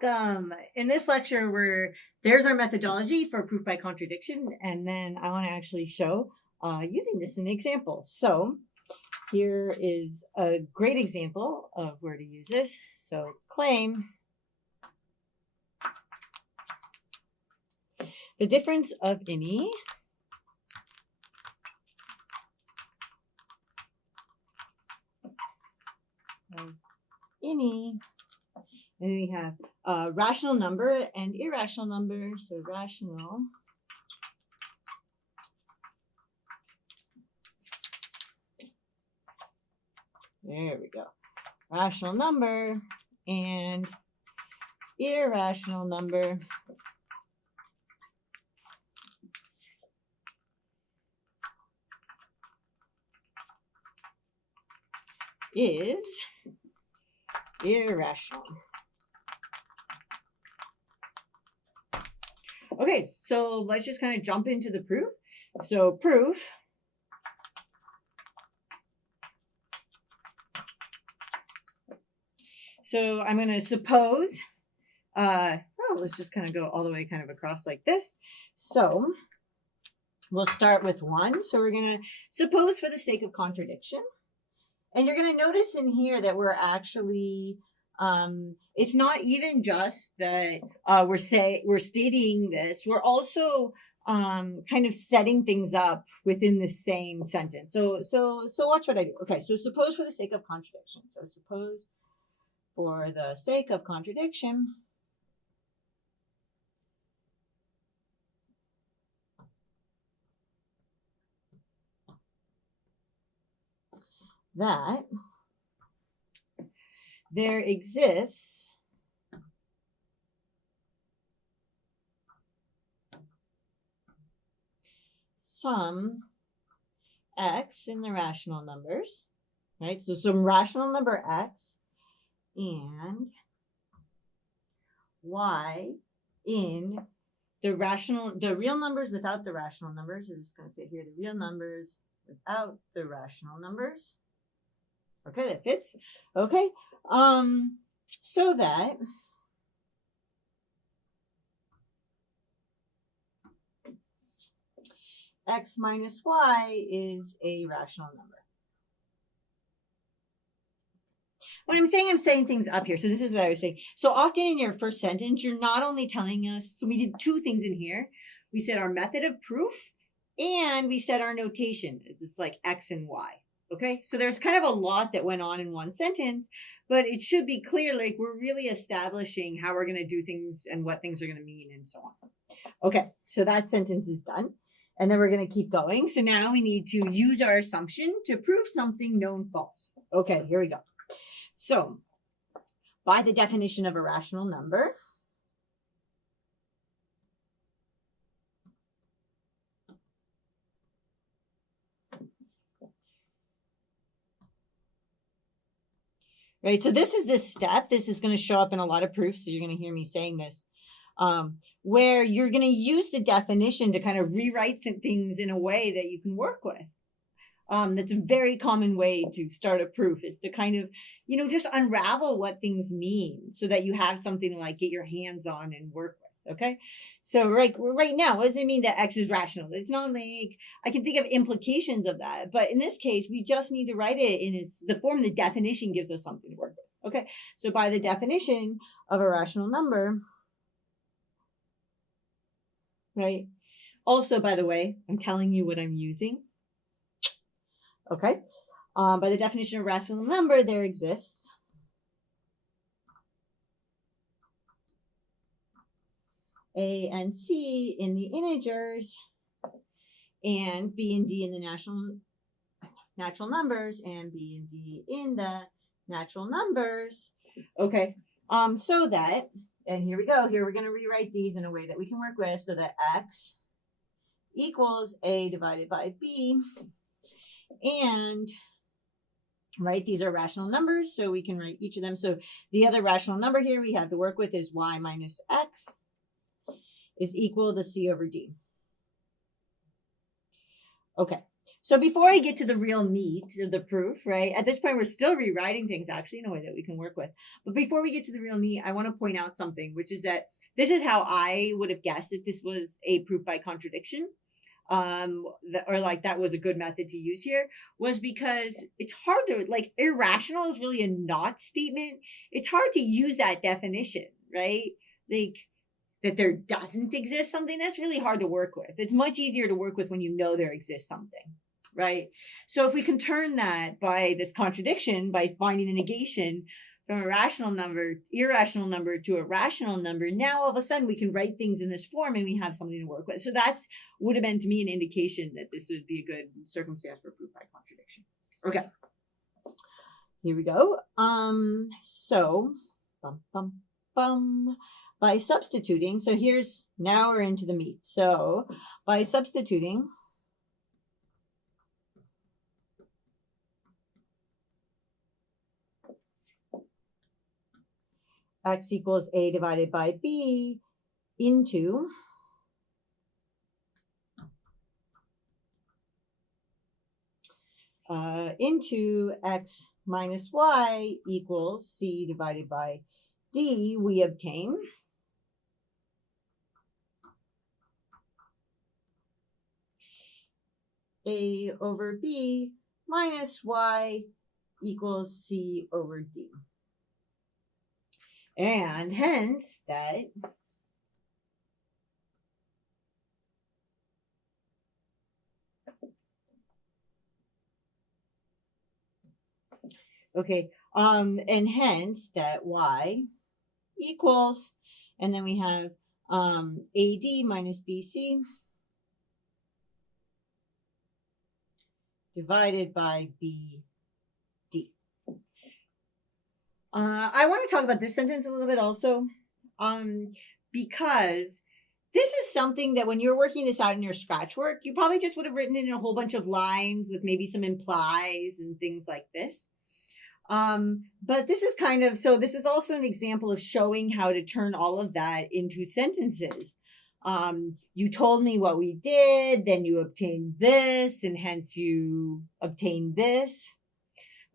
Welcome. In this lecture, there's our methodology for proof by contradiction, and then I want to actually show using this in an example. So here is a great example of where to use this. So claim the difference of any and we have rational number and irrational number. So rational there we go. Rational number and irrational number is irrational. Okay, so let's just kind of jump into the proof. So proof so I'm going to suppose, let's just kind of go all the way kind of across like this. So we'll start with 1. So we're going to suppose for the sake of contradiction. And you're going to notice in here that we're actually, it's not even just that we're stating this. We're also kind of setting things up within the same sentence. So watch what I do. Okay, so suppose for the sake of contradiction. So suppose for the sake of contradiction, that there exists some x in the rational numbers, right? So some rational number x and y in the real numbers without the rational numbers. So this is going to fit here, the real numbers without the rational numbers. Okay, that fits. Okay, so that x minus y is a rational number. When I'm saying things up here. So this is what I was saying. So often in your first sentence, you're not only telling us, so we did 2 things in here. We said our method of proof and we said our notation. It's like x and y. Okay, so there's kind of a lot that went on in one sentence, but it should be clear, like we're really establishing how we're going to do things and what things are going to mean and so on. Okay, so that sentence is done. And then we're going to keep going. So now we need to use our assumption to prove something known false. Okay, here we go. So by the definition of a rational number, right, so this is this step. This is going to show up in a lot of proofs, so you're going to hear me saying this, where you're going to use the definition to kind of rewrite some things in a way that you can work with. That's a very common way to start a proof, is to kind of, just unravel what things mean so that you have something to like get your hands on and work with. Okay, so right now, what does it mean that x is rational? It's not like I can think of implications of that, but in this case, we just need to write it in the form the definition gives us something to work with. Okay, so by the definition of a rational number, right? Also, by the way, I'm telling you what I'm using. Okay, by the definition of rational number, there exists A and C in the integers and B and D in the natural numbers and B and D in the natural numbers. Okay, so that, and here we go, here we're going to rewrite these in a way that we can work with, so that x equals A divided by B. And right, these are rational numbers, so we can write each of them. So the other rational number here we have to work with is y minus x is equal to C over D. Okay, So before I get to the real meat of the proof, right? At this point, we're still rewriting things actually in a way that we can work with. But before we get to the real meat, I want to point out something, which is that this is how I would have guessed if this was a proof by contradiction. Or like that was a good method to use here, was because it's hard to, like, irrational is really a not statement. It's hard to use that definition, right? Like, that there doesn't exist something, that's really hard to work with. It's much easier to work with when you know there exists something, right? So if we can turn that by this contradiction, by finding the negation from a irrational number to a rational number, now all of a sudden we can write things in this form and we have something to work with. So that's would have been to me an indication that this would be a good circumstance for proof by contradiction. Okay, here we go. So bum, bum, bum. By substituting, so now we're into the meat. So by substituting, x equals a divided by b into x minus y equals c divided by d, we obtain a over b minus y equals c over d. And hence that and hence that y equals, and then we have AD minus BC divided by BD. I want to talk about this sentence a little bit also, because this is something that when you're working this out in your scratch work, you probably just would have written it in a whole bunch of lines with maybe some implies and things like this. But this is this is also an example of showing how to turn all of that into sentences. You told me what we did, then you obtained this, and hence you obtained this.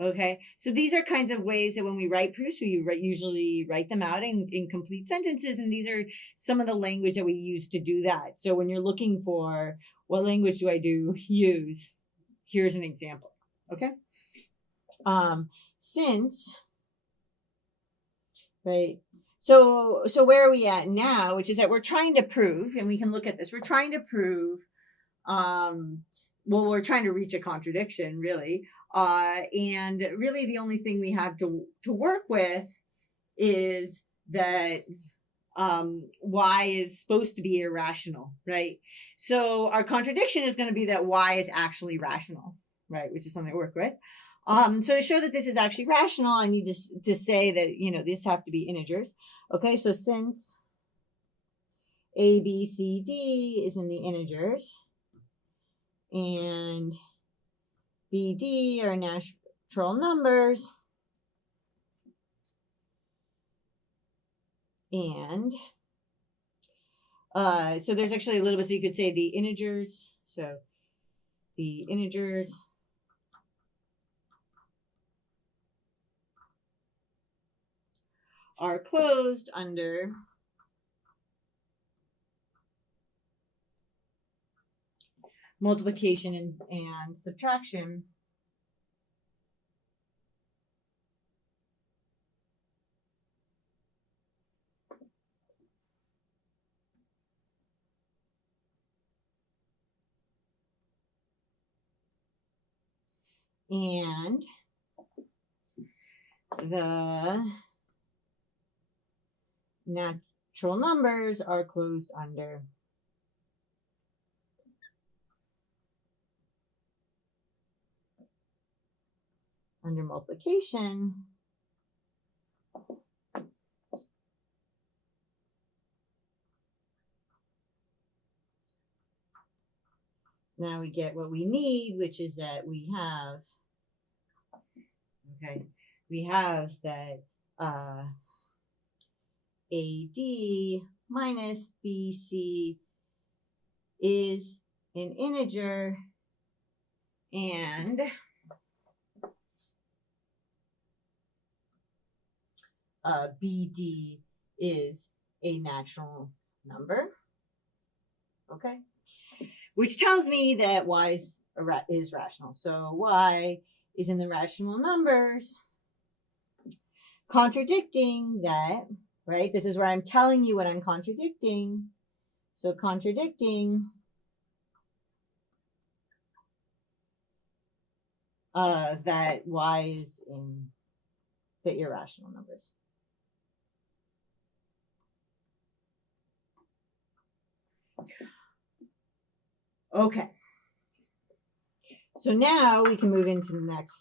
Okay, so these are kinds of ways that when we write proofs, we usually write them out in complete sentences, and these are some of the language that we use to do that. So when you're looking for what language do I use, here's an example. Okay, since, right, so where are we at now, which is that we're trying to prove, and we can look at this, we're trying to prove, we're trying to reach a contradiction, really, and really the only thing we have to work with is that y is supposed to be irrational, right? So our contradiction is going to be that y is actually rational, right, which is something to work with. So to show that this is actually rational, I need to say that, these have to be integers. Okay, so since A, B, C, D is in the integers, and B, D are natural numbers, and so there's actually a little bit, so you could say the integers, so the integers are closed under multiplication and subtraction. And the natural numbers are closed under multiplication now we get what we need, which is that we have that AD minus BC is an integer And BD is a natural number. Okay. Which tells me that y is rational. So y is in the rational numbers, contradicting that, right? This is where I'm telling you what I'm contradicting. So contradicting that y is in the irrational numbers. Okay. So now we can move into the next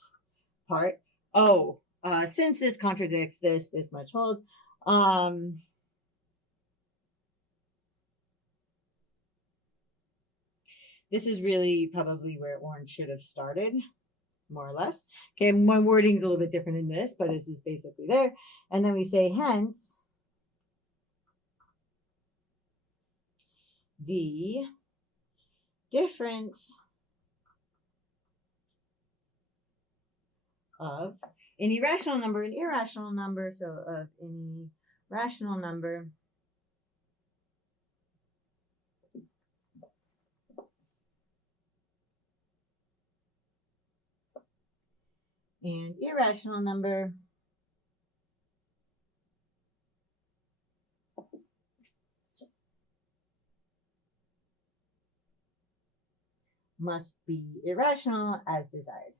part. Oh, since this contradicts this much hold, this is really probably where orange should have started, more or less. Okay, my wording's a little bit different in this, but this is basically there. And then we say, hence, the difference of any rational number and irrational number, so of any rational number and irrational number must be irrational as desired.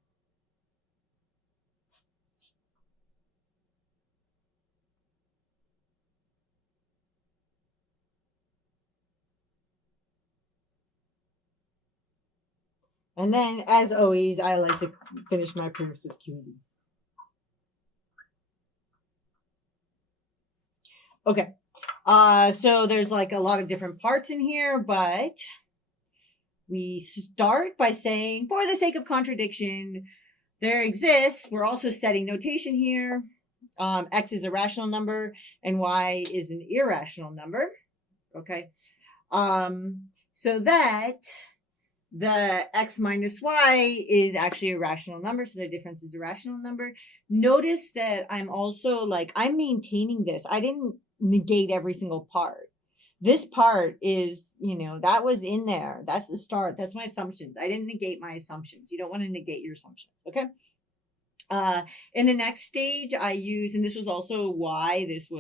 And then, as always, I like to finish my proofs with QED. Okay. So there's like a lot of different parts in here, but we start by saying, for the sake of contradiction, there exists, we're also setting notation here. X is a rational number and Y is an irrational number. Okay. So that the x minus y is actually a rational number, so the difference is a rational number. Notice that I'm also like, I'm maintaining this. I didn't negate every single part. This part is, that was in there. That's the start. That's my assumptions. I didn't negate my assumptions. You don't want to negate your assumptions. Okay. In the next stage, I use, and this was also why this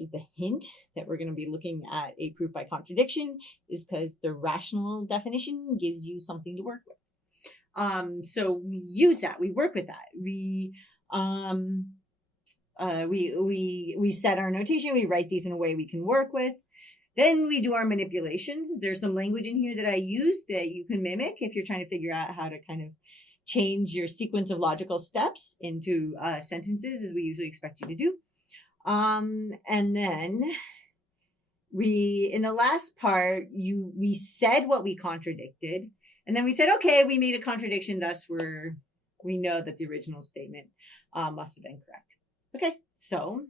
is the hint that we're going to be looking at a proof by contradiction, is because the rational definition gives you something to work with. So we use that. We work with that. We set our notation. We write these in a way we can work with. Then we do our manipulations. There's some language in here that I use that you can mimic if you're trying to figure out how to kind of change your sequence of logical steps into sentences, as we usually expect you to do. And then in the last part, we said what we contradicted, and then we said, okay, we made a contradiction, thus we know that the original statement must have been correct. Okay, so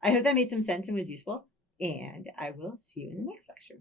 I hope that made some sense and was useful, and I will see you in the next lecture.